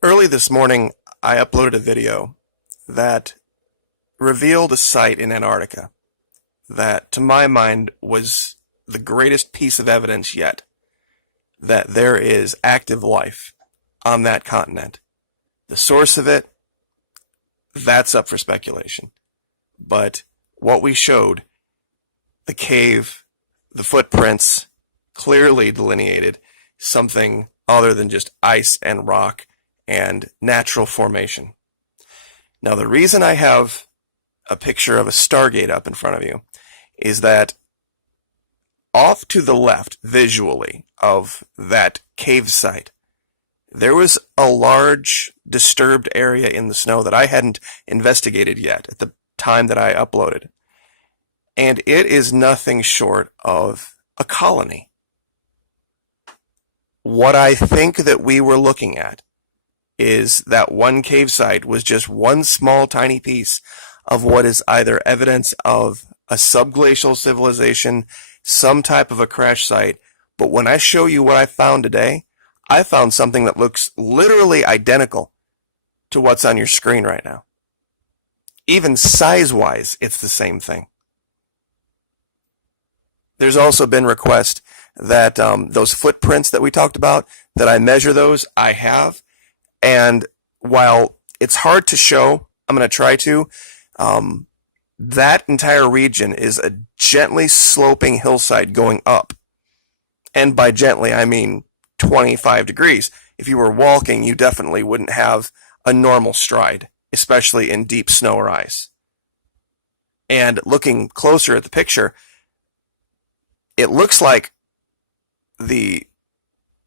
Early this morning, I uploaded a video that revealed a site in Antarctica that, to my mind, was the greatest piece of evidence yet that there is active life on that continent. The source of it, that's up for speculation. But what we showed, the cave, the footprints, clearly delineated something other than just ice and rock and natural formation. Now, the reason I have a picture of a stargate up in front of you is that off to the left, visually, of that cave site, there was a large disturbed area in the snow that I hadn't investigated yet at the time that I uploaded. And it is nothing short of a colony. What I think that we were looking at is that one cave site was just one small tiny piece of what is either evidence of a subglacial civilization, some type of a crash site. But when I show you what I found today, I found something that looks literally identical to what's on your screen right now. Even size-wise, it's the same thing. There's also been requests that those footprints that we talked about, that I measure those. I have. And while it's hard to show, I'm going to try to. That entire region is a gently sloping hillside going up. And by gently, I mean 25 degrees. If you were walking, you definitely wouldn't have a normal stride, especially in deep snow or ice. And looking closer at the picture, it looks like the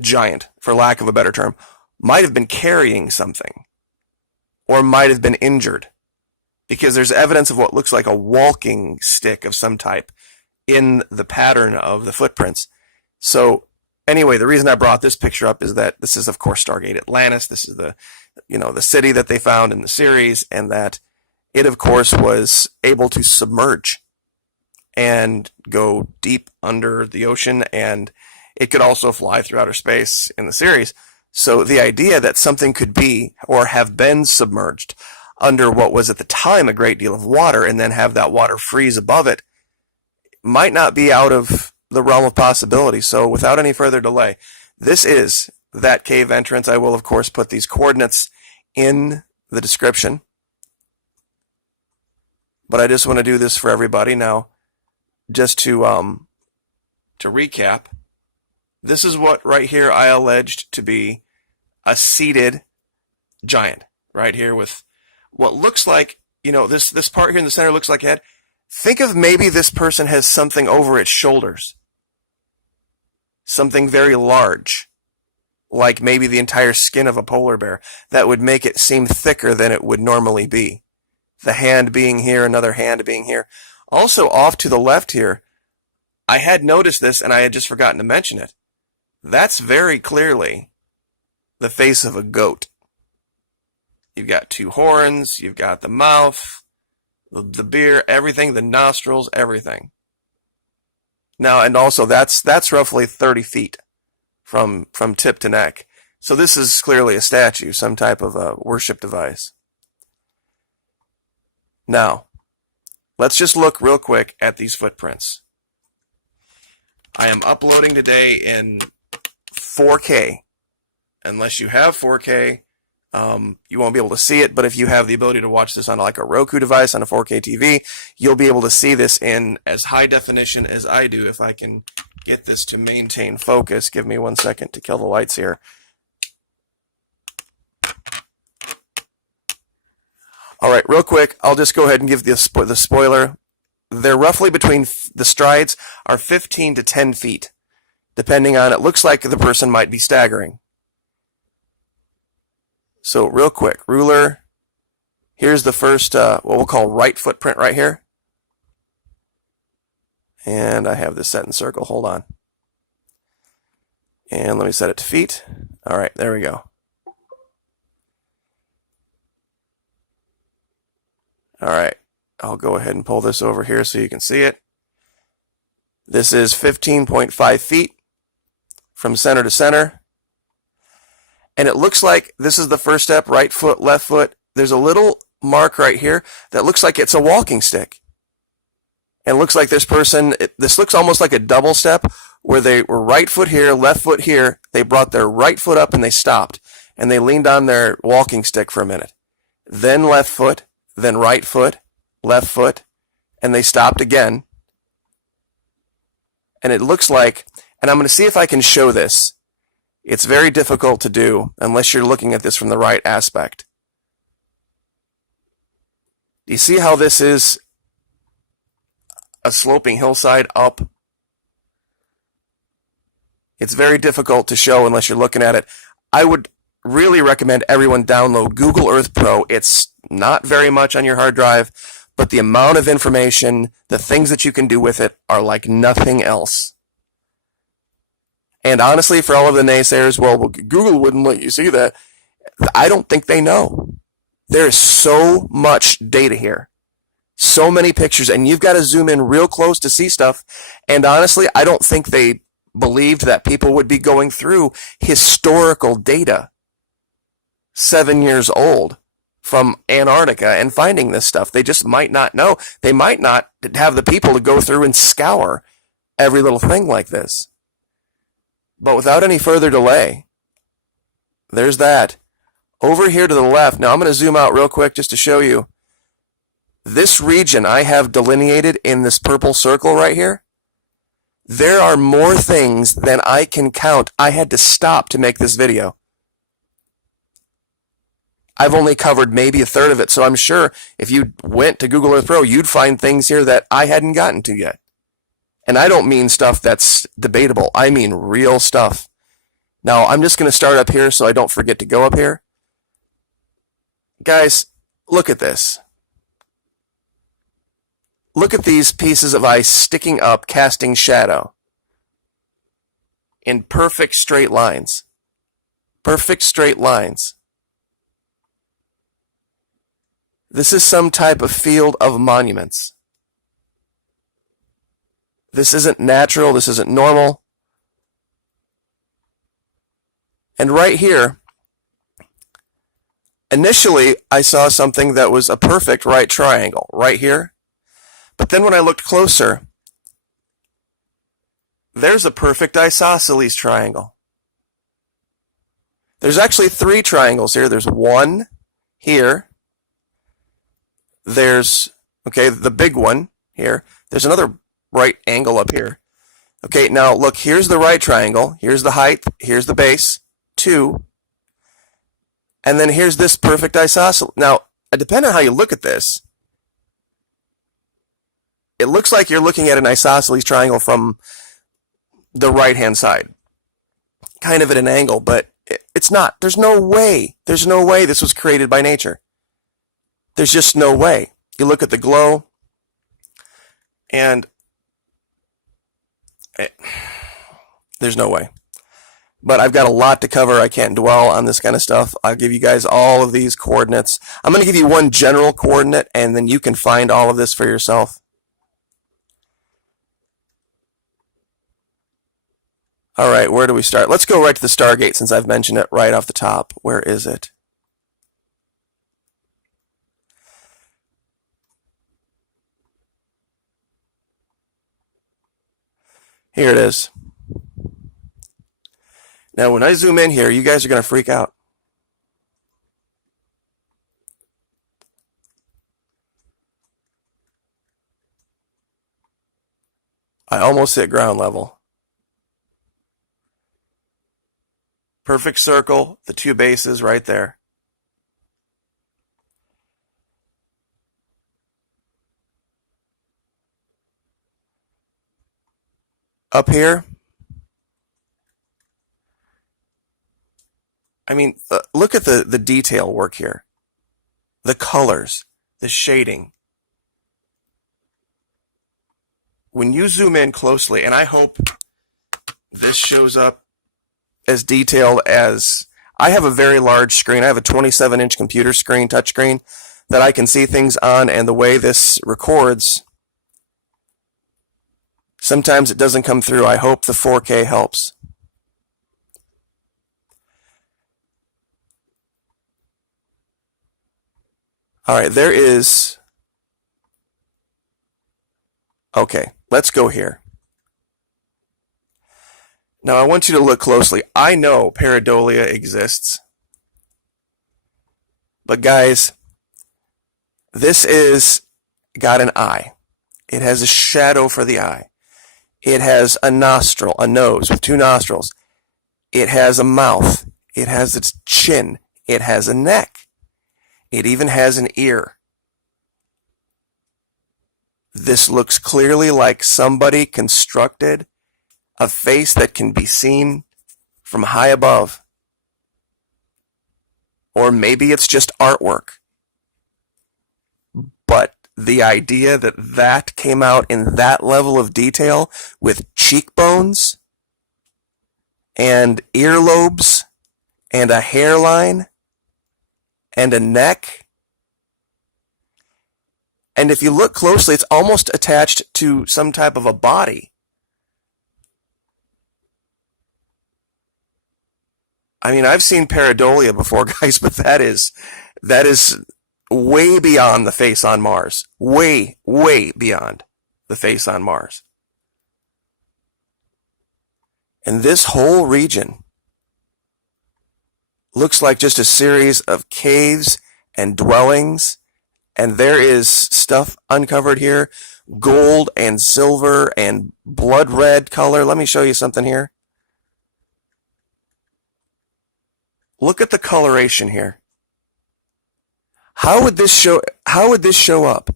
giant, for lack of a better term, might have been carrying something or might have been injured, because there's evidence of what looks like a walking stick of some type in the pattern of the footprints. So anyway, the reason I brought this picture up is that this is, of course, Stargate Atlantis. This is the city that they found in the series, and that it, of course, was able to submerge and go deep under the ocean, and it could also fly through outer space in the series. So the idea that something could be or have been submerged under what was at the time a great deal of water and then have that water freeze above it might not be out of the realm of possibility. So without any further delay, this is that cave entrance. I will, of course, put these coordinates in the description. But I just want to do this for everybody now, just to recap. This is what right here I alleged to be a seated giant right here, with what looks like, this part here in the center looks like a head. Think of maybe this person has something over its shoulders. Something very large, like maybe the entire skin of a polar bear, that would make it seem thicker than it would normally be. The hand being here, another hand being here. Also, off to the left here, I had noticed this and I had just forgotten to mention it. That's very clearly the face of a goat. You've got two horns, you've got the mouth, the beard, everything, the nostrils, everything. Now, and also that's roughly 30 feet from tip to neck. So this is clearly a statue, some type of a worship device. Now, let's just look real quick at these footprints. I am uploading today in 4K. Unless you have 4K, you won't be able to see it, but if you have the ability to watch this on like a Roku device on a 4K TV, you'll be able to see this in as high definition as I do. If I can get this to maintain focus, give me 1 second to kill the lights here. All right, real quick, I'll just go ahead and give the spoiler. They're roughly between, the strides are 15 to 10 feet, depending on, it looks like the person might be staggering. So real quick, ruler, here's the first, what we'll call right footprint right here. And I have this set in circle, hold on. And let me set it to feet. All right, there we go. All right, I'll go ahead and pull this over here so you can see it. This is 15.5 feet from center to center. And it looks like this is the first step, right foot, left foot. There's a little mark right here that looks like it's a walking stick. And it looks like this looks almost like a double step where they were right foot here, left foot here. They brought their right foot up and they stopped. And they leaned on their walking stick for a minute. Then left foot, then right foot, left foot, and they stopped again. And it looks like, and I'm going to see if I can show this. It's very difficult to do unless you're looking at this from the right aspect. Do you see how this is a sloping hillside up? It's very difficult to show unless you're looking at it. I would really recommend everyone download Google Earth Pro. It's not very much on your hard drive, but the amount of information, the things that you can do with it are like nothing else. And honestly, for all of the naysayers, well, Google wouldn't let you see that. I don't think they know. There is so much data here. So many pictures, and you've got to zoom in real close to see stuff. And honestly, I don't think they believed that people would be going through historical data 7 years old from Antarctica and finding this stuff. They just might not know. They might not have the people to go through and scour every little thing like this. But without any further delay, there's that. Over here to the left, now I'm going to zoom out real quick just to show you. This region I have delineated in this purple circle right here. There are more things than I can count. I had to stop to make this video. I've only covered maybe a third of it, so I'm sure if you went to Google Earth Pro, you'd find things here that I hadn't gotten to yet. And I don't mean stuff that's debatable. I mean real stuff. Now, I'm just going to start up here so I don't forget to go up here. Guys, look at this. Look at these pieces of ice sticking up, casting shadow in perfect straight lines. Perfect straight lines. This is some type of field of monuments. This isn't natural. This isn't normal. And right here, initially, I saw something that was a perfect right triangle right here. But then when I looked closer, there's a perfect isosceles triangle. There's actually 3 triangles here. There's one here. There's, okay, the big one here. There's another right angle up here. Okay, now look, here's the right triangle. Here's the height. Here's the base. 2. And then here's this perfect isosceles. Now, depending on how you look at this, it looks like you're looking at an isosceles triangle from the right-hand side. Kind of at an angle, but it's not. There's no way. There's no way this was created by nature. There's just no way. You look at the glow, and there's no way. But I've got a lot to cover. I can't dwell on this kind of stuff. I'll give you guys all of these coordinates. I'm going to give you one general coordinate, and then you can find all of this for yourself. All right, where do we start? Let's go right to the stargate since I've mentioned it right off the top. Where is it? Here it is. Now, when I zoom in here, you guys are going to freak out. I almost hit ground level. Perfect circle, the 2 bases right there. Up here, I mean, look at the detail work here. The colors, the shading. When you zoom in closely, and I hope this shows up as detailed as, I have a very large screen. I have a 27-inch computer screen, touchscreen, that I can see things on, and the way this records, sometimes it doesn't come through. I hope the 4K helps. All right, there is... Okay, let's go here. Now, I want you to look closely. I know pareidolia exists. But guys, this is got an eye. It has a shadow for the eye. It has a nostril, a nose with two nostrils. It has a mouth. It has its chin. It has a neck. It even has an ear. This looks clearly like somebody constructed a face that can be seen from high above. Or maybe it's just artwork. But the idea that that came out in that level of detail with cheekbones and earlobes and a hairline and a neck. And if you look closely, it's almost attached to some type of a body. I mean, I've seen pareidolia before, guys, but that is way beyond the face on Mars. Way, way beyond the face on Mars. And this whole region looks like just a series of caves and dwellings, and there is stuff uncovered here, gold and silver and blood red color. Let me show you something here. Look at the coloration here. How would this show up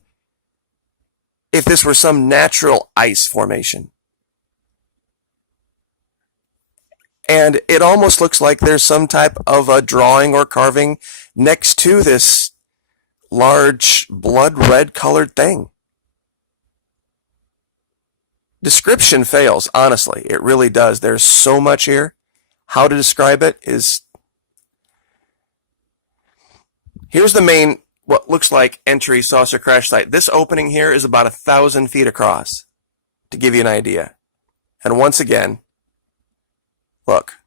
if this were some natural ice formation? And it almost looks like there's some type of a drawing or carving next to this large blood red colored thing. Description fails, honestly. It really does. There's so much here. How to describe it is... Here's the main, what looks like entry saucer crash site. This opening here is about 1,000 feet across, to give you an idea. And once again, look.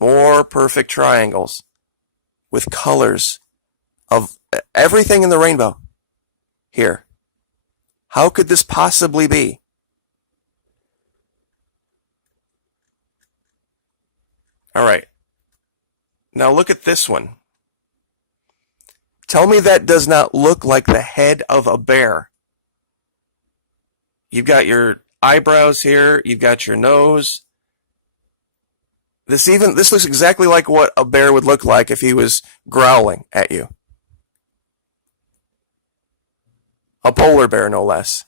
More perfect triangles with colors of everything in the rainbow here. How could this possibly be? All right. Now look at this one. Tell me that does not look like the head of a bear. You've got your eyebrows here. You've got your nose. This looks exactly like what a bear would look like if he was growling at you. A polar bear, no less.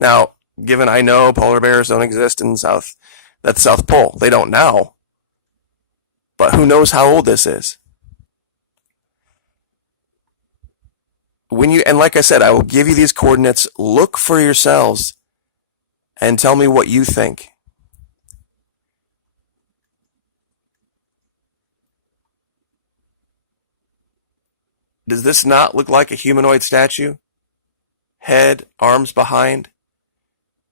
Now, given I know polar bears don't exist in that's South Pole. They don't now. But who knows how old this is? And like I said, I will give you these coordinates. Look for yourselves and tell me what you think. Does this not look like a humanoid statue? Head, arms behind,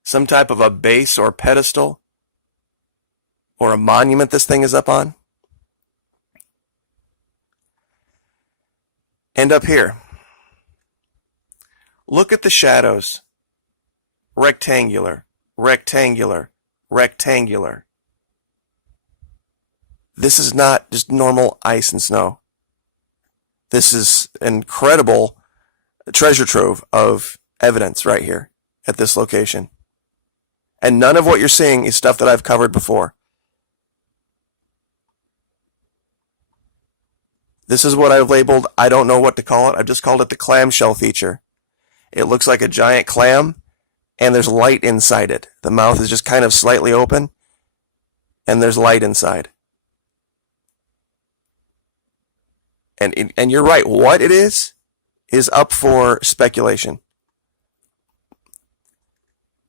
some type of a base or pedestal, or a monument this thing is up on? And up here, look at the shadows. Rectangular, rectangular, rectangular. This is not just normal ice and snow. This is an incredible treasure trove of evidence right here at this location. And none of what you're seeing is stuff that I've covered before. This is what I've labeled, I don't know what to call it. I've just called it the clamshell feature. It looks like a giant clam, and there's light inside it. The mouth is just kind of slightly open, and there's light inside. And you're right, what it is up for speculation.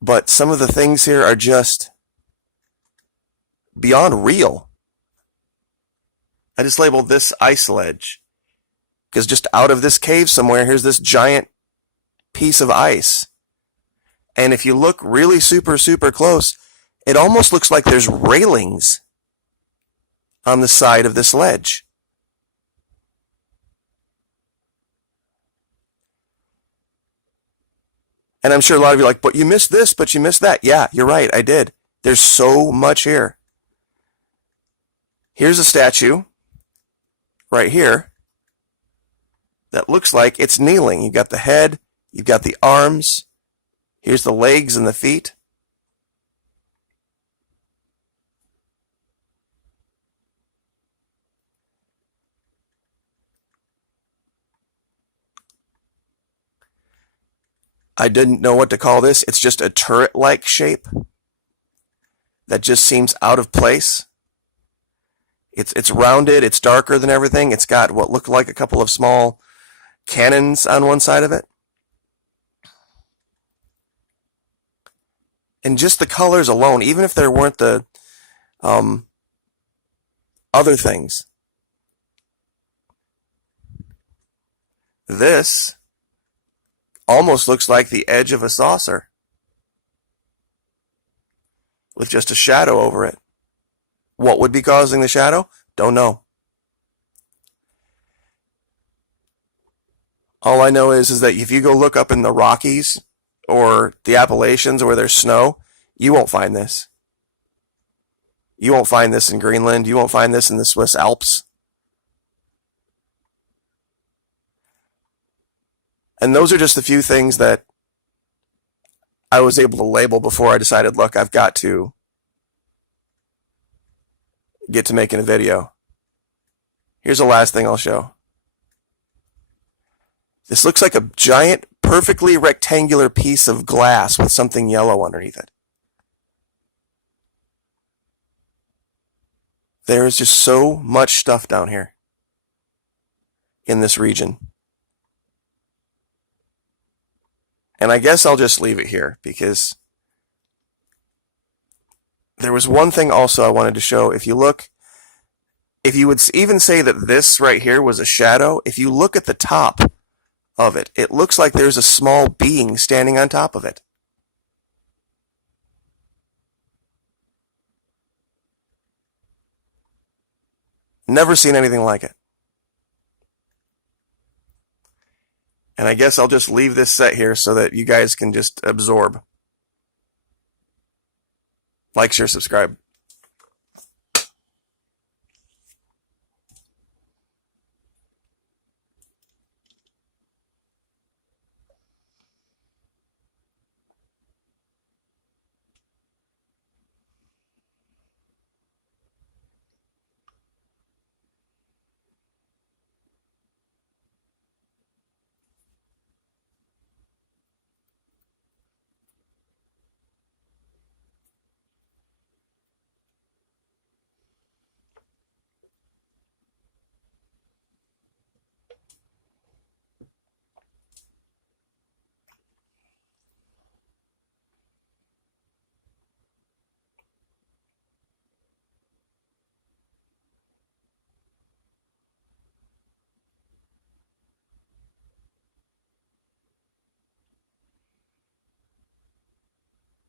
But some of the things here are just beyond real. I just labeled this ice ledge because just out of this cave somewhere, here's this giant piece of ice. And if you look really super, super close, it almost looks like there's railings on the side of this ledge. And I'm sure a lot of you are like, but you missed this, but you missed that. Yeah, you're right, I did. There's so much here. Here's a statue right here that looks like it's kneeling. You've got the head, you've got the arms, here's the legs and the feet. I didn't know what to call this. It's just a turret-like shape that just seems out of place. It's rounded, it's darker than everything. It's got what look like a couple of small cannons on one side of it. And just the colors alone, even if there weren't the other things, this almost looks like the edge of a saucer with just a shadow over it. What would be causing the shadow? Don't know. All I know is that if you go look up in the Rockies or the Appalachians where there's snow, you won't find this. You won't find this in Greenland. You won't find this in the Swiss Alps. And those are just a few things that I was able to label before I decided, look, I've got to get to making a video. Here's the last thing I'll show. This looks like a giant, perfectly rectangular piece of glass with something yellow underneath it. There is just so much stuff down here in this region. And I guess I'll just leave it here because there was one thing also I wanted to show. If you look, if you would even say that this right here was a shadow, if you look at the top of it, it looks like there's a small being standing on top of it. Never seen anything like it. And I guess I'll just leave this set here so that you guys can just absorb. Like, share, subscribe.